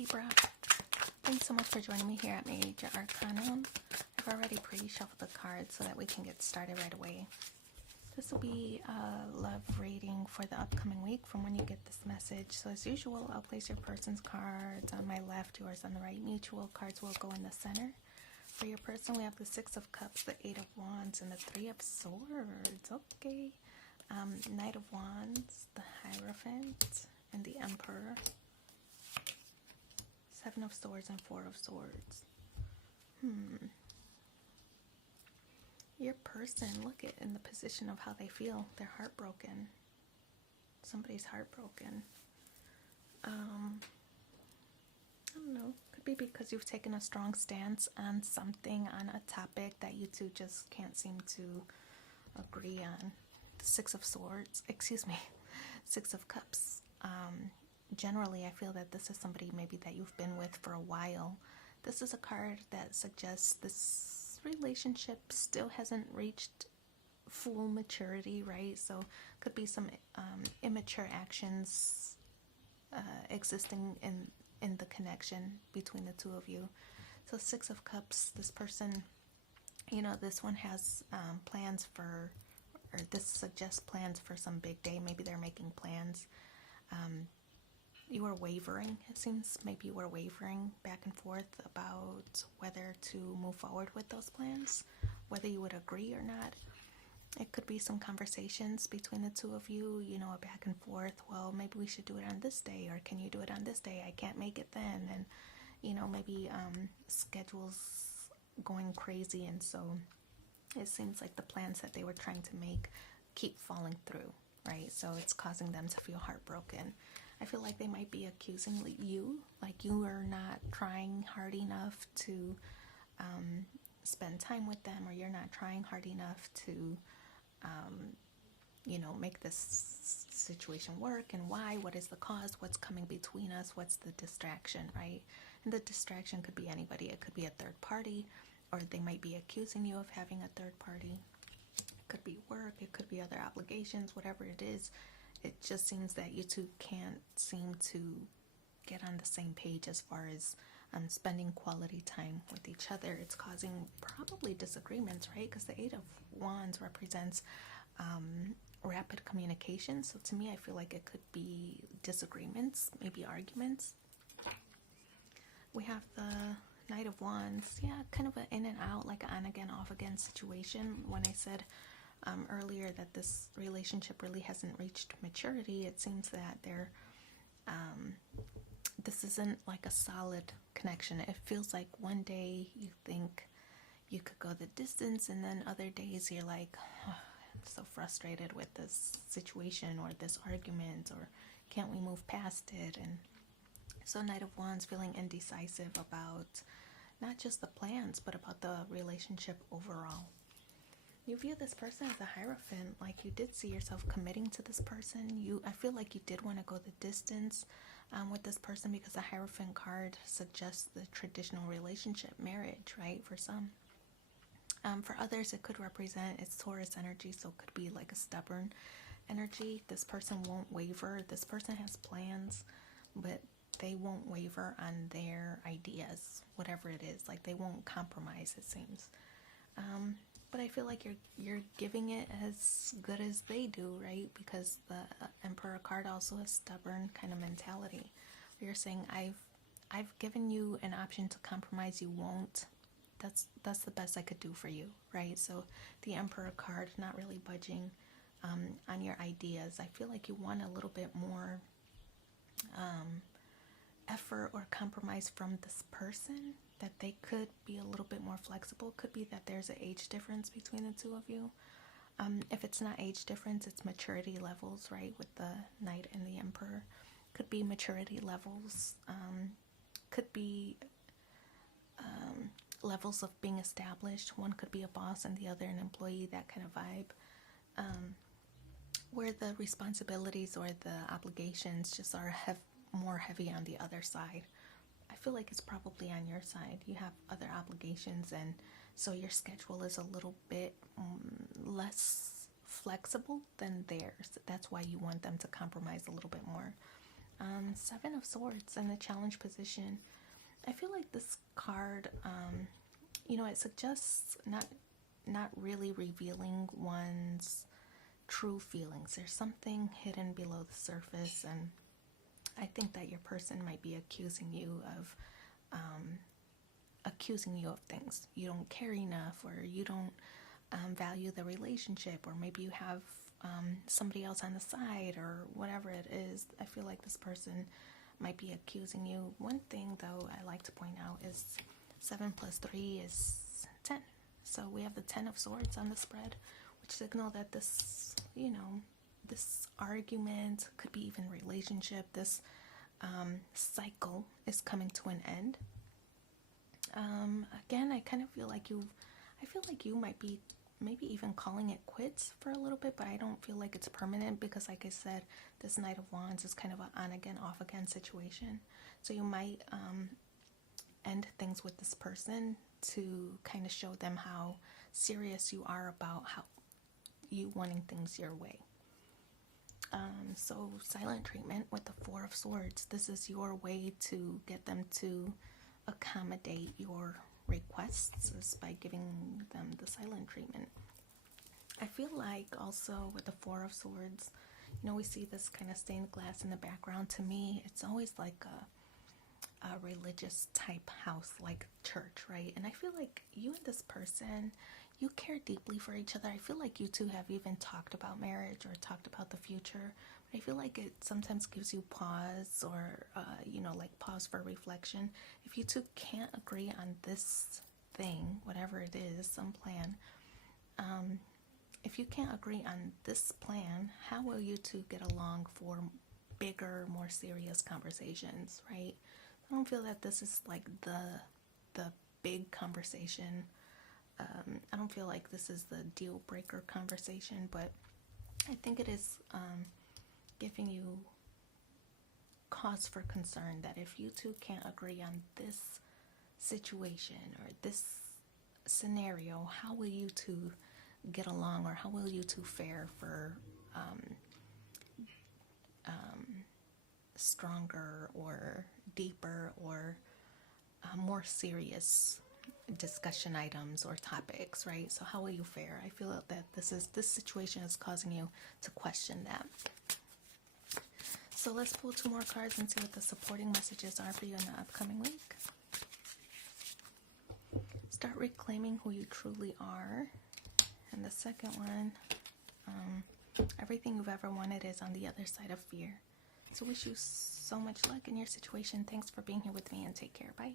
Libra. Thanks so much for joining me here at Major Arcanum. I've already pre-shuffled the cards so that we can get started right away. This will be a love reading for the upcoming week from when you get this message. So as usual, I'll place your person's cards on my left, yours on the right. Mutual cards will go in the center. For your person, we have the Six of Cups, the Eight of Wands, and the Three of Swords. Okay. Knight of Wands, the Hierophant, and the Emperor. Seven of Swords and Four of Swords. Your person, look at in the position of how they feel. They're heartbroken. Somebody's heartbroken. I don't know. Could be because you've taken a strong stance on something, on a topic that you two just can't seem to agree on. The Six of Swords, Six of Cups. Generally, I feel that this is somebody maybe that you've been with for a while. This is a card that suggests this relationship still hasn't reached full maturity, right? So could be some immature actions existing in the connection between the two of you. So Six of Cups, this person, this one has plans for, or this suggests plans for some big day. Maybe they're making plans. You were wavering, it seems. Maybe you were wavering back and forth about whether to move forward with those plans, whether you would agree or not. It could be some conversations between the two of you, a back and forth. Well, maybe we should do it on this day, or can you do it on this day? I can't make it then. And, maybe schedules going crazy. And so it seems like the plans that they were trying to make keep falling through, right? So it's causing them to feel heartbroken. I feel like they might be accusing you, like you are not trying hard enough to spend time with them, or you're not trying hard enough to, make this situation work. And why? What is the cause? What's coming between us? What's the distraction, right? And the distraction could be anybody. It could be a third party, or they might be accusing you of having a third party. It could be work. It could be other obligations, whatever it is. It just seems that you two can't seem to get on the same page as far as spending quality time with each other. It's causing probably disagreements, right? Because the Eight of Wands represents rapid communication. So to me, I feel like it could be disagreements, maybe arguments. We have the Knight of Wands. Yeah, kind of an in and out, like an on again, off again situation. When I said earlier that this relationship really hasn't reached maturity, it seems that this isn't like a solid connection. It feels like one day you think you could go the distance, and then other days you're like, oh, I'm so frustrated with this situation or this argument, or can't we move past it? And so Knight of Wands, feeling indecisive about not just the plans, but about the relationship overall. You view this person as a Hierophant, like you did see yourself committing to this person. I feel like you did want to go the distance with this person, because the Hierophant card suggests the traditional relationship, marriage, right? For some. For others, it could represent its Taurus energy, so it could be like a stubborn energy. This person won't waver. This person has plans, but they won't waver on their ideas, whatever it is. Like they won't compromise, it seems. But I feel like you're giving it as good as they do, right? Because the Emperor card also has stubborn kind of mentality. You're saying, I've given you an option to compromise, you won't. That's the best I could do for you, right? So the Emperor card, not really budging on your ideas. I feel like you want a little bit more effort or compromise from this person, that they could be a little bit more flexible. Could be that there's an age difference between the two of you. If it's not age difference, it's maturity levels, right? With the Knight and the Emperor. Could be maturity levels. Could be levels of being established. One could be a boss and the other an employee, that kind of vibe. Where the responsibilities or the obligations just are more heavy on the other side. I feel like it's probably on your side. You have other obligations, and so your schedule is a little bit less flexible than theirs. That's why you want them to compromise a little bit more. Seven of Swords in the challenge position. I feel like this card, it suggests not really revealing one's true feelings. There's something hidden below the surface, and I think that your person might be accusing you of things. You don't care enough, or you don't value the relationship, or maybe you have somebody else on the side, or whatever it is. I feel like this person might be accusing you. One thing, though, I like to point out is 7 plus 3 is 10. So we have the 10 of Swords on the spread, which signal that this, this argument, could be even relationship, this cycle is coming to an end. Again, I kind of feel like you might be maybe even calling it quits for a little bit, but I don't feel like it's permanent, because like I said, this Knight of Wands is kind of an on again, off again situation. So you might end things with this person to kind of show them how serious you are about how you wanting things your way. So silent treatment with the 4 of Swords. This is your way to get them to accommodate your requests, is by giving them the silent treatment. I feel like also with the 4 of Swords, we see this kind of stained glass in the background. To me, it's always like a religious type house, like church, right? And I feel like you and this person, you care deeply for each other. I feel like you two have even talked about marriage or talked about the future. But I feel like it sometimes gives you pause, or like pause for reflection. If you two can't agree on this thing, whatever it is, some plan, if you can't agree on this plan, how will you two get along for bigger, more serious conversations, right? I don't feel that this is like the big conversation. I don't feel like this is the deal breaker conversation, but I think it is giving you cause for concern that if you two can't agree on this situation or this scenario, how will you two get along, or how will you two fare for stronger or deeper or more serious discussion items or topics, right? So how will you fare? I feel that this situation is causing you to question that. So let's pull 2 more cards and see what the supporting messages are for you in the upcoming week. Start reclaiming who you truly are. And the second one, everything you've ever wanted is on the other side of fear. So wish you so much luck in your situation. Thanks for being here with me, and take care. Bye.